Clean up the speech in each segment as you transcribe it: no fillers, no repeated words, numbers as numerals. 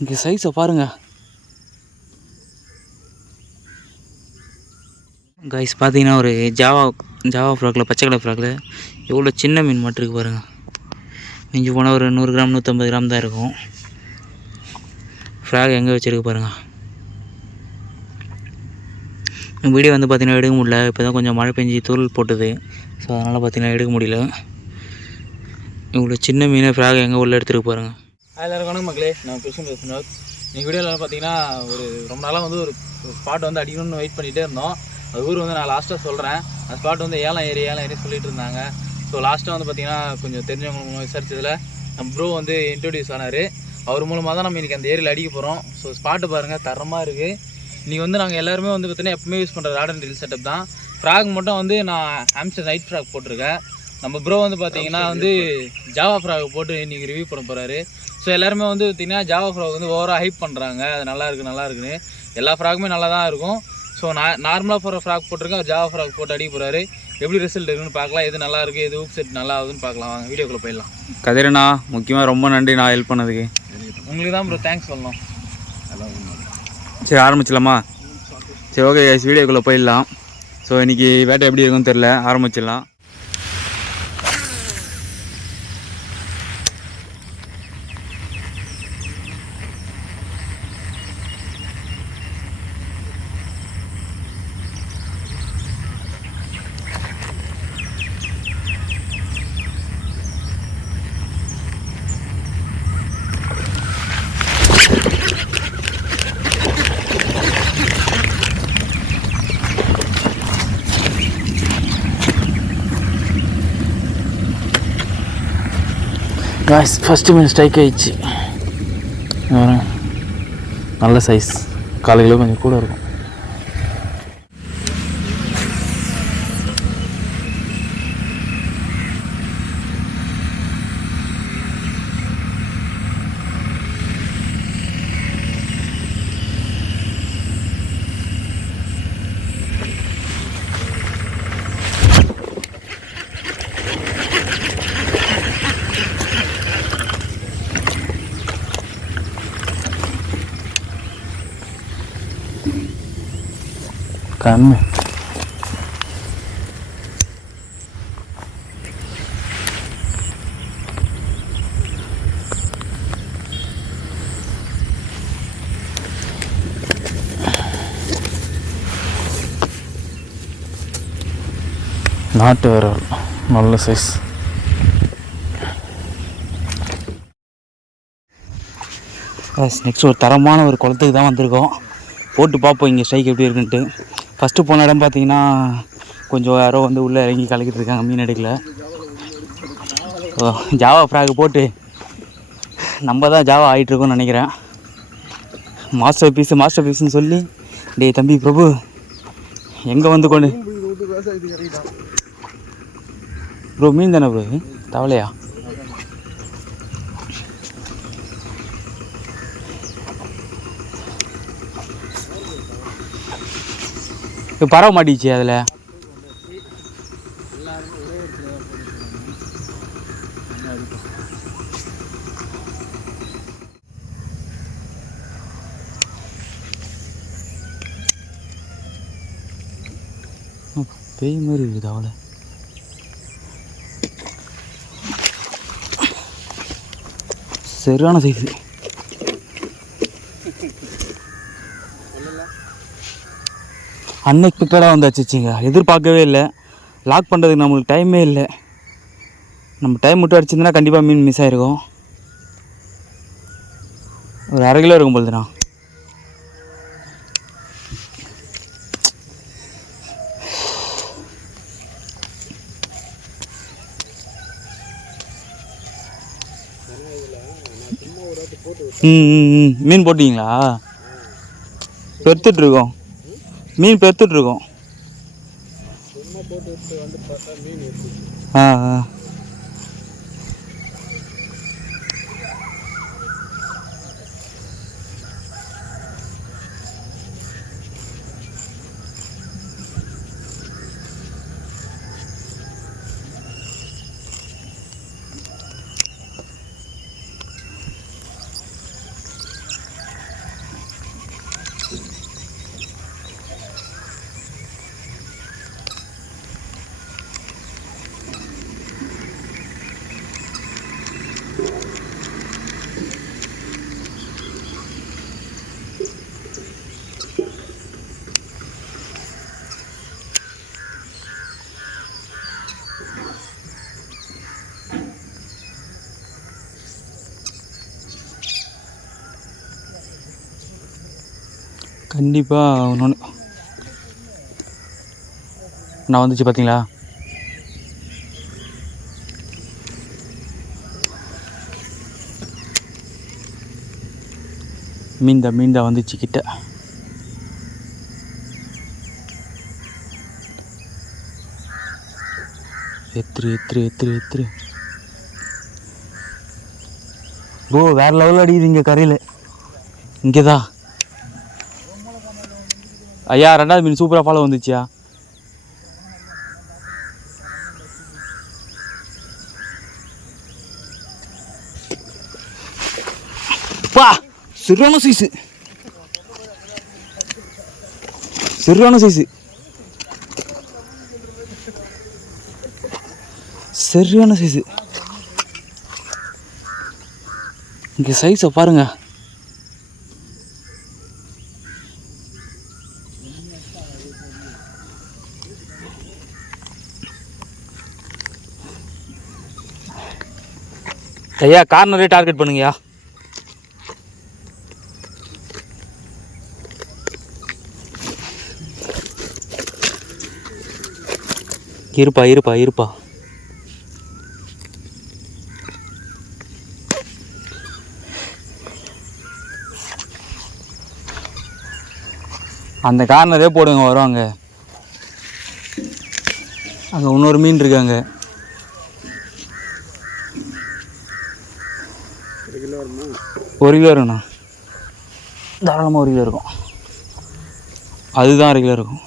இங்கே சைஸை பாருங்கள் கைஸ். பார்த்தீங்கன்னா ஒரு ஜாவா ஃப்ராக்கில், பச்சை கலர் ஃப்ராக்கில் எவ்வளோ சின்ன மீன் மட்டும் இருக்குது பாருங்கள். மிஞ்சி போனால் ஒரு 100 கிராம் 150 கிராம் தான் இருக்கும். ஃப்ராக் எங்கே வச்சுருக்கு பாருங்கள். வீடியோ வந்து பார்த்திங்கன்னா எடுக்க முடியல. இப்போ தான் கொஞ்சம் மழை பெஞ்சி தூரல் போட்டுது. ஸோ அதனால் பார்த்திங்கன்னா எடுக்க முடியல. இவ்வளோ சின்ன மீன் ஃப்ராக் எங்கே உள்ள எடுத்துருக்கு பாருங்கள். எல்லாருக்கும் வணக்கம் மக்களே, நான் கிருஷ்ணன் பேசுனோம். நீங்கள் வீடியோவில் பார்த்தீங்கன்னா ரொம்ப நாளாக வந்து ஒரு ஸ்பாட் வந்து அடிக்கணும்னு வெயிட் பண்ணிகிட்டே இருந்தோம். அது ஊர் வந்து நான் லாஸ்ட்டாக சொல்கிறேன். அந்த ஸ்பாட் வந்து ஏலம் ஏரி சொல்லிட்டு இருந்தாங்க. ஸோ லாஸ்ட்டாக வந்து பார்த்திங்கன்னா கொஞ்சம் தெரிஞ்சவங்க விசாரிச்சதில் நம்ம ப்ரோ வந்து இன்ட்ரோடியூஸ் ஆனார். அவர் மூலமாக தான் நம்ம இன்றைக்கி அந்த ஏரியில் அடிக்க போகிறோம். ஸோ ஸ்பாட்டு பாருங்கள், தரமாக இருக்குது. இன்றைக்கி வந்து நாங்கள் எல்லாருமே வந்து பார்த்திங்கன்னா எப்பவுமே யூஸ் பண்ணுற ராட் அண்ட் ரீல் செட்டப் தான். ஃப்ராக் மட்டும் வந்து நான் ஆம்ஸ்டர் நைட் ஃப்ராக் போட்டிருக்கேன். நம்ம ப்ரோ வந்து பார்த்திங்கன்னா வந்து ஜாவா ஃப்ராக் போட்டு இன்றைக்கி ரிவ்யூ பண்ண போகிறாரு. ஸோ எல்லாருமே வந்து பார்த்திங்கன்னா ஜாவா ஃப்ராக் வந்து ஓவராக ஹைப் பண்ணுறாங்க. அது நல்லா இருக்குன்னு. எல்லா ஃப்ராக்குமே நல்லா தான் இருக்கும். ஸோ நார்மலாக போகிற ஃப்ராக் போட்டிருக்கேன், அவர் ஜாவா ஃப்ராக் போட்டு அடிக்க போகிறாரு. எப்படி ரிசல்ட் இருக்குன்னு பார்க்கலாம். எது நல்லா இருக்குது, எது ஊப் செட் நல்லா ஆகுதுன்னு பார்க்கலாம். வாங்க வீடியோக்குள்ளே போயிடலாம். கதிரண்ணா, முக்கியமாக ரொம்ப நன்றி நான் ஹெல்ப் பண்ணதுக்கு. உங்களுக்கு தான் ப்ரோ தேங்க்ஸ் சொல்லணும். சரி ஆரம்பிச்சிடலாமா? சரி ஓகே கைஸ், வீடியோக்குள்ளே போயிடலாம். ஸோ இன்றைக்கி வேட்டை எப்படி இருக்குன்னு தெரில, ஆரம்பிச்சிடலாம். காய்ஸ், ஃபஸ்ட்டு மீன் ஸ்ட்ரைக் ஆகிடுச்சு. நல்ல சைஸ், 1/4 கிலோ கொஞ்சம் கூட இருக்கும். கம்மி நாட்டு விரல், நல்ல சைஸ். நெக்ஸ்ட் ஒரு தரமான ஒரு குளத்துக்கு தான் வந்திருக்கோம். போட்டு பார்ப்போம் இங்கே ஸ்ட்ரைக் எப்படி இருக்குன்ட்டு. ஃபஸ்ட்டு போன இடம் பார்த்தீங்கன்னா கொஞ்சம் யாரோ வந்து உள்ளே இறங்கி கலக்கிட்டு இருக்காங்க, மீன் எடுக்கல. ஜாவா ஃப்ராக் போட்டு நம்ம தான் ஜாவா ஆகிட்டுருக்கோன்னு நினைக்கிறேன். மாஸ்டர் பீஸ்ன்னு சொல்லி, டேய் தம்பி பிரபு எங்கே வந்து கொண்டு ப்ரோ மீன் தானே ப்ரோ, தவளையா? இப்போ பரவ மாட்டிச்சு அதில். பேய் மாதிரி இருக்குது அவளை. சரியான சைஸு. அன்எக்ஸ்பெக்டடாக வந்தாச்சுங்க, எதிர்பார்க்கவே இல்லை. லாக் பண்ணுறதுக்கு நம்மளுக்கு டைமே இல்லை. நம்ம டைம் மட்டும் அடிச்சிருந்தா கண்டிப்பாக மீன் மிஸ் ஆகிருக்கும். ஒரு 1/2 கிலோ இருக்கும் பொழுதுண்ணா. மீன் போட்டிங்களா? பெருத்துட்ருக்கோம், மீன் பெருத்துட்ருக்கோம். கண்டிப்பாக ஒன்று நான் வந்துச்சு பார்த்தீங்களா? மீன்தா வந்துச்சு கிட்ட. எத்திரு ப்ரோ, வேறு லெவலில் அடிக்குது இங்கே கரையில். இங்கே தான் ஐயா 2வது மீன் சூப்பராக ஃபாலோ வந்துச்சியா. பா சரியான சைஸு, சரியான சைஸு, சரியான சைஸு. இங்கே சைஸை பாருங்க. ஐயா கார்னரே டார்கெட் பண்ணுங்கய்யா. இருப்பா. அந்த கார்னரே போடுங்க, வருவாங்க. அங்கே இன்னொரு மீன் இருக்காங்க. 1 கிலோ இருக்குண்ணா, தாராளமாக 1 கிலோ இருக்கும். அதுதான் 1/2 கிலோ இருக்கும்.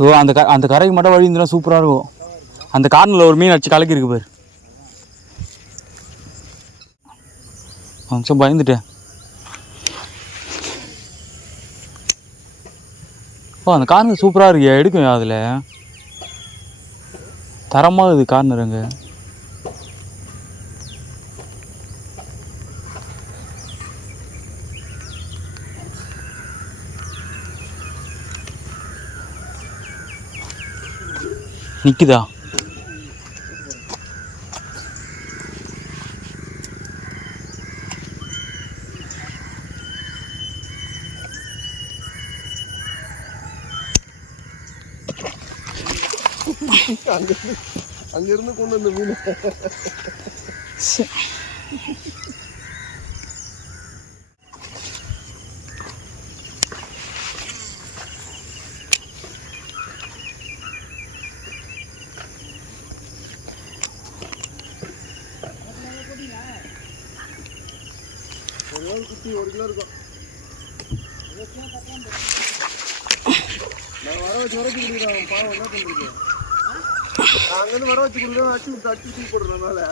ஓ அந்த கரைக்கு மட்டும் வழி இருந்துன்னா சூப்பராக இருக்கும். அந்த கார்னரில் ஒரு மீன் அடிச்சு கலக்கிருக்கு பாரு. நிமிஷம் பயந்துட்டேன். ஓ அந்த கார்னர் சூப்பராக இருக்கு, எடுக்கும் அதில் தரமாக இது கார்னர். அங்கே நிற்குதா? அங்கிருந்து கொண்டு வந்த மீன். குட்டி 1 கிலோ இருக்கும். நான் வர வச்சு கொடுக்குறேன். பாவம் என்ன பண்ணுறது? அங்கேருந்து வர வச்சு கொடுக்குறேன். அடிச்சு தூக்கி போடுறேன் மேலே.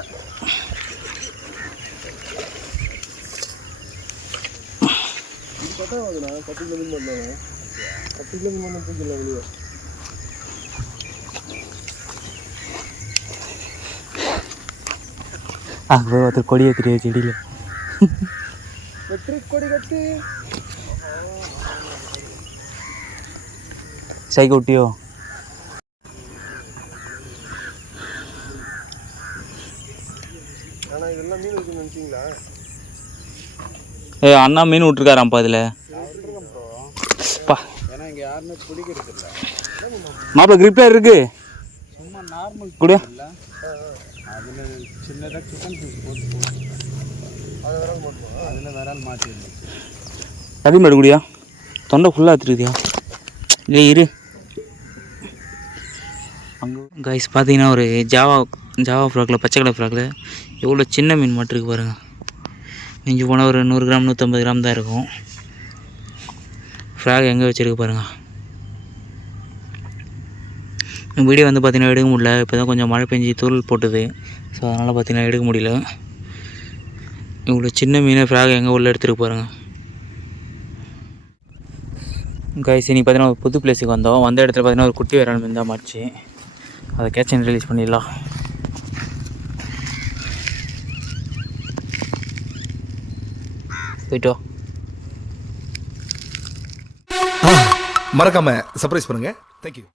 இது பட்டம் ஆகுதுண்ணா. 10 கிலோ மீன் பண்ணாங்க. 10 கிலோ மீன் பண்ண தூக்கிடலாம் வெளியே. அங்கே ஒருத்தர் கொடி ஏற்றிட்டு செடியில் வெற்றி கொடி கட்டி சைக்கு விட்டியோ? ஆனால் இதெல்லாம் மீன் இருக்குன்னு நினச்சிங்களா? அண்ணா மீன் விட்டுருக்காராம்ப்பா இதில். ஏன்னா இங்கே யாருமே பிடிக்கிறது இல்லை. மாப்பிள்ள கிரிப்லர் இருக்கு, சும்மா நார்மல் கூட இல்லை. அதில் சின்னதாக சிக்கன் பீஸ் போட்டு அது விரல் மாட்டுவோம். அதில் விரல் மாட்டிடுது. கறி மாடு கூடியா? தொண்டை ஃபுல்லாக எடுத்துருக்கியா? இல்லை இரு. அங்கே கைஸ் பார்த்தீங்கன்னா ஒரு ஜாவா ஃப்ராக்கில், பச்சை கலர் ஃப்ராக்கில் எவ்வளோ சின்ன மீன் மட்டும் இருக்குது பாருங்கள். மிஞ்சி போனால் ஒரு 100 கிராம் 150 கிராம் தான் இருக்கும். ஃப்ராக் எங்கே வச்சுருக்கு பாருங்கள். வீடியோ வந்து பார்த்திங்கன்னா எடுக்க முடியல. இப்போ தான் கொஞ்சம் மழை பெஞ்சி தூள் போட்டுது. ஸோ அதனால் பார்த்திங்கன்னா எடுக்க முடியல. இவ்வளோ சின்ன மீனை ஃப்ராக் எங்கே உள்ளே எடுத்துருக்கு பாருங்கள். கைஸ் இன்னைக்கு பார்த்தீங்கன்னா ஒரு புது பிளேஸுக்கு வந்தோம். வந்த இடத்துல பார்த்தீங்கன்னா ஒரு குட்டி விரால் மீன் தான் மாறிச்சு. அதை கேட்ச் அண்ட் ரிலீஸ் பண்ணிடலாம். போயிட்டோ. மறக்காம சர்ப்ரைஸ் பண்ணுங்க. தேங்க்யூ.